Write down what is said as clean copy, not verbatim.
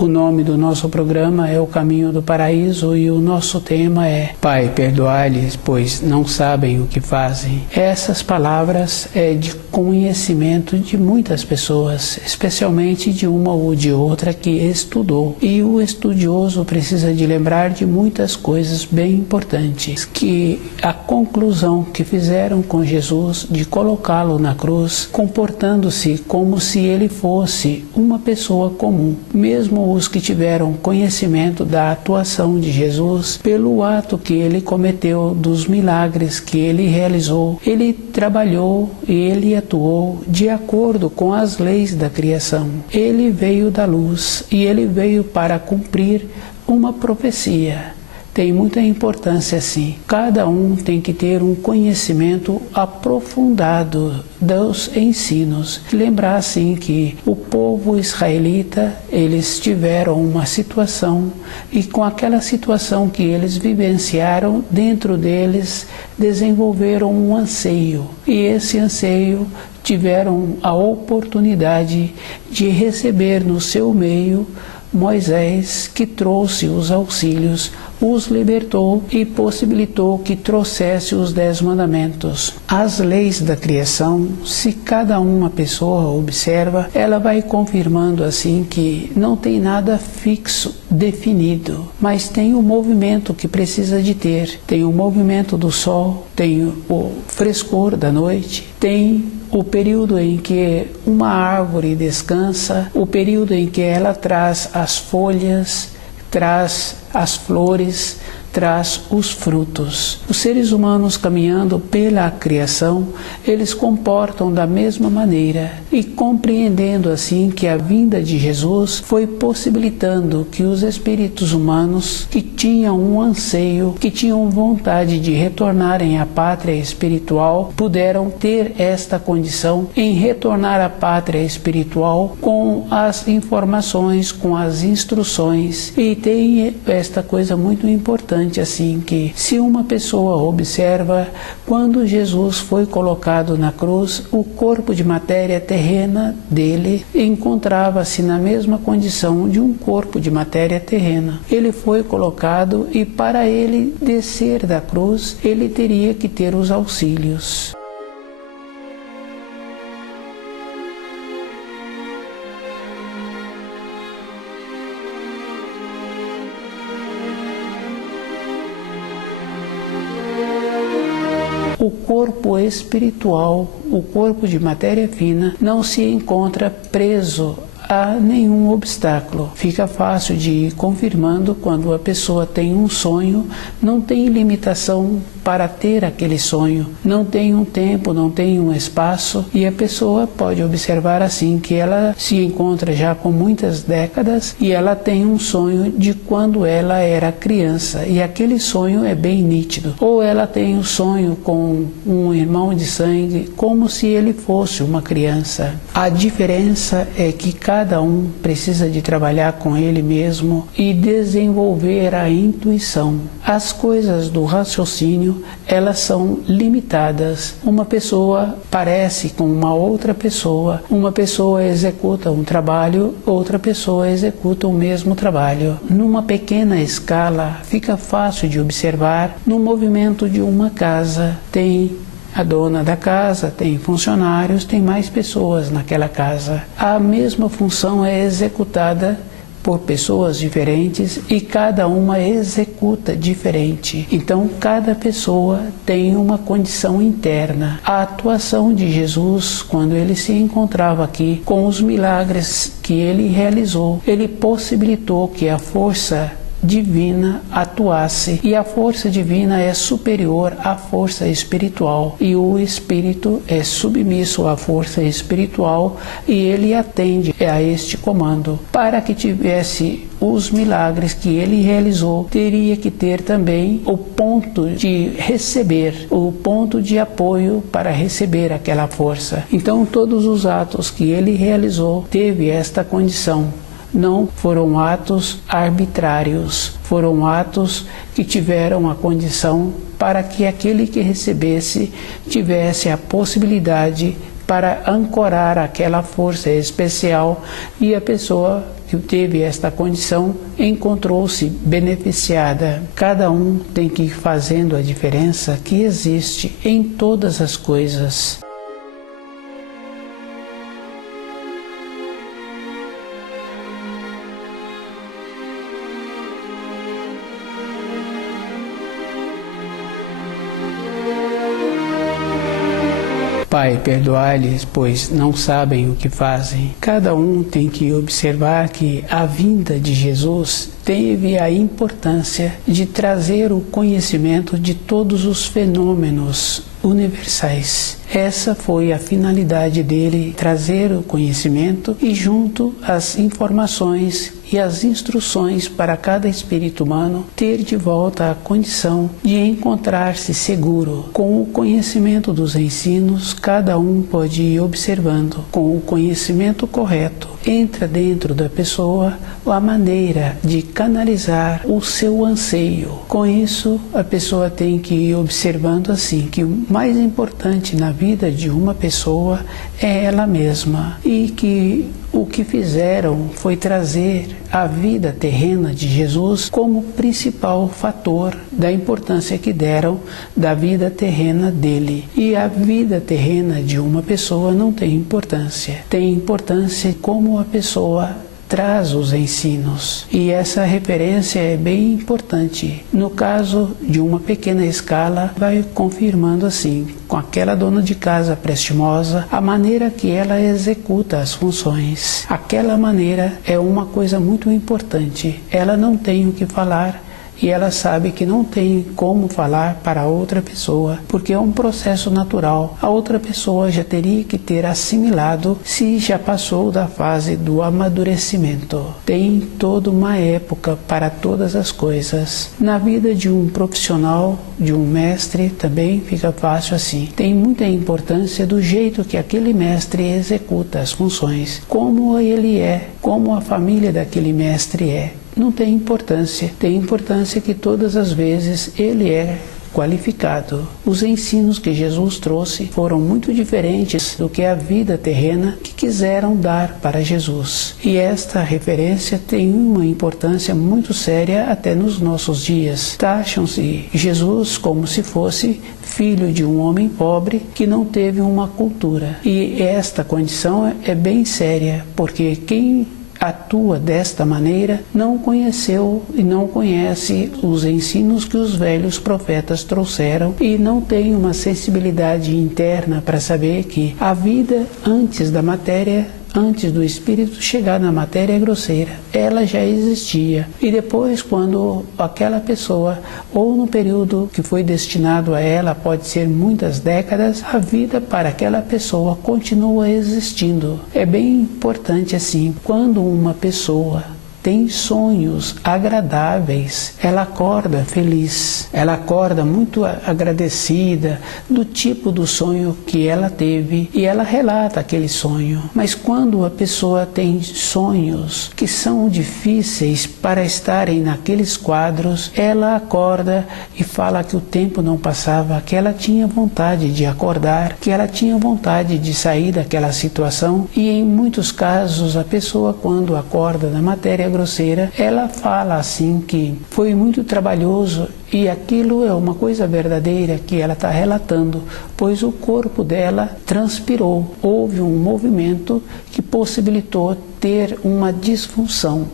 O nome do nosso programa é O Caminho do Paraíso e o nosso tema é Pai, perdoai-lhes, pois não sabem o que fazem. Essas palavras é de conhecimento de muitas pessoas, especialmente de uma ou de outra que estudou. E o estudioso precisa de lembrar de muitas coisas bem importantes, que a conclusão que fizeram com Jesus de colocá-lo na cruz, comportando-se como se ele fosse uma pessoa comum, mesmo os que tiveram conhecimento da atuação de Jesus pelo ato que ele cometeu, dos milagres que ele realizou. Ele trabalhou e ele atuou de acordo com as leis da criação. Ele veio da luz e ele veio para cumprir uma profecia. Tem muita importância, sim. Cada um tem que ter um conhecimento aprofundado dos ensinos. Lembrar, assim, que o povo israelita, eles tiveram uma situação e com aquela situação que eles vivenciaram, dentro deles desenvolveram um anseio. E esse anseio tiveram a oportunidade de receber no seu meio Moisés, que trouxe os auxílios, os libertou e possibilitou que trouxesse os 10 mandamentos. As leis da criação, se cada uma pessoa observa, ela vai confirmando assim que não tem nada fixo, definido, mas tem o movimento que precisa de ter. Tem o movimento do sol, tem o frescor da noite, tem o período em que uma árvore descansa, o período em que ela traz as folhas, traz as flores, traz os frutos. Os seres humanos caminhando pela criação, eles comportam da mesma maneira e compreendendo assim que a vinda de Jesus foi possibilitando que os espíritos humanos que tinham um anseio, que tinham vontade de retornarem à pátria espiritual, puderam ter esta condição em retornar à pátria espiritual com as informações, com as instruções. E tem esta coisa muito importante, assim, que se uma pessoa observa, quando Jesus foi colocado na cruz, o corpo de matéria terrena dele encontrava-se na mesma condição de um corpo de matéria terrena. Ele foi colocado e para ele descer da cruz, ele teria que ter os auxílios. O corpo espiritual, o corpo de matéria fina, não se encontra preso a nenhum obstáculo. Fica fácil de ir confirmando quando a pessoa tem um sonho, não tem limitação para ter aquele sonho, não tem um tempo, não tem um espaço, e a pessoa pode observar assim que ela se encontra já com muitas décadas e ela tem um sonho de quando ela era criança, e aquele sonho é bem nítido. Ou ela tem um sonho com um irmão de sangue como se ele fosse uma criança. A diferença é que cada um precisa de trabalhar com ele mesmo e desenvolver a intuição. As coisas do raciocínio, elas são limitadas. Uma pessoa parece com uma pessoa executa um trabalho, outra pessoa executa o mesmo trabalho. Numa pequena escala, fica fácil de observar no movimento de uma casa. Tem a dona da casa, tem funcionários, tem mais pessoas naquela casa. A mesma função é executada por pessoas diferentes e cada uma executa diferente. Então, cada pessoa tem uma condição interna. A atuação de Jesus, quando ele se encontrava aqui, com os milagres que ele realizou, ele possibilitou que a força divina atuasse, e a força divina é superior à força espiritual, e o espírito é submisso à força espiritual, e ele atende a este comando. Para que tivesse os milagres que ele realizou, teria que ter também o ponto de receber, o ponto de apoio para receber aquela força. Então, todos os atos que ele realizou teve esta condição. Não foram atos arbitrários, foram atos que tiveram a condição para que aquele que recebesse tivesse a possibilidade para ancorar aquela força especial, e a pessoa que teve esta condição encontrou-se beneficiada. Cada um tem que ir fazendo a diferença que existe em todas as coisas. Pai, perdoai-lhes, pois não sabem o que fazem. Cada um tem que observar que a vinda de Jesus teve a importância de trazer o conhecimento de todos os fenômenos universais. Essa foi a finalidade dele, trazer o conhecimento e junto as informações e as instruções para cada espírito humano ter de volta a condição de encontrar-se seguro. Com o conhecimento dos ensinos, cada um pode ir observando. Com o conhecimento correto, entra dentro da pessoa a maneira de canalizar o seu anseio. Com isso, a pessoa tem que ir observando assim, que o mais importante na vida de uma pessoa é ela mesma, e que o que fizeram foi trazer a vida terrena de Jesus como principal fator da importância que deram da vida terrena dele. E a vida terrena de uma pessoa não tem importância. Tem importância como a pessoa traz os ensinos. E essa referência é bem importante. No caso de uma pequena escala, vai confirmando assim, com aquela dona de casa prestimosa, a maneira que ela executa as funções. Aquela maneira é uma coisa muito importante. Ela não tem o que falar, e ela sabe que não tem como falar para outra pessoa, porque é um processo natural. A outra pessoa já teria que ter assimilado se já passou da fase do amadurecimento. Tem toda uma época para todas as coisas. Na vida de um profissional, de um mestre, também fica fácil assim. Tem muita importância do jeito que aquele mestre executa as funções, como ele é, como a família daquele mestre é. Não tem importância. Tem importância que todas as vezes ele é qualificado. Os ensinos que Jesus trouxe foram muito diferentes do que a vida terrena que quiseram dar para Jesus. E esta referência tem uma importância muito séria até nos nossos dias. Taxam-se Jesus como se fosse filho de um homem pobre que não teve uma cultura. E esta condição é bem séria, porque quem atua desta maneira não conheceu e não conhece os ensinos que os velhos profetas trouxeram, e não tem uma sensibilidade interna para saber que a vida antes da matéria, antes do espírito chegar na matéria grosseira, ela já existia. E depois, quando aquela pessoa, ou no período que foi destinado a ela, pode ser muitas décadas, a vida para aquela pessoa continua existindo. É bem importante assim, quando uma pessoa tem sonhos agradáveis, ela acorda feliz, ela acorda muito agradecida do tipo do sonho que ela teve, e ela relata aquele sonho. Mas quando a pessoa tem sonhos que são difíceis para estarem naqueles quadros, ela acorda e fala que o tempo não passava, que ela tinha vontade de acordar, que ela tinha vontade de sair daquela situação. E em muitos casos a pessoa, quando acorda na matéria grosseira, ela fala assim que foi muito trabalhoso, e aquilo é uma coisa verdadeira que ela está relatando, pois o corpo dela transpirou, houve um movimento que possibilitou ter uma disfunção.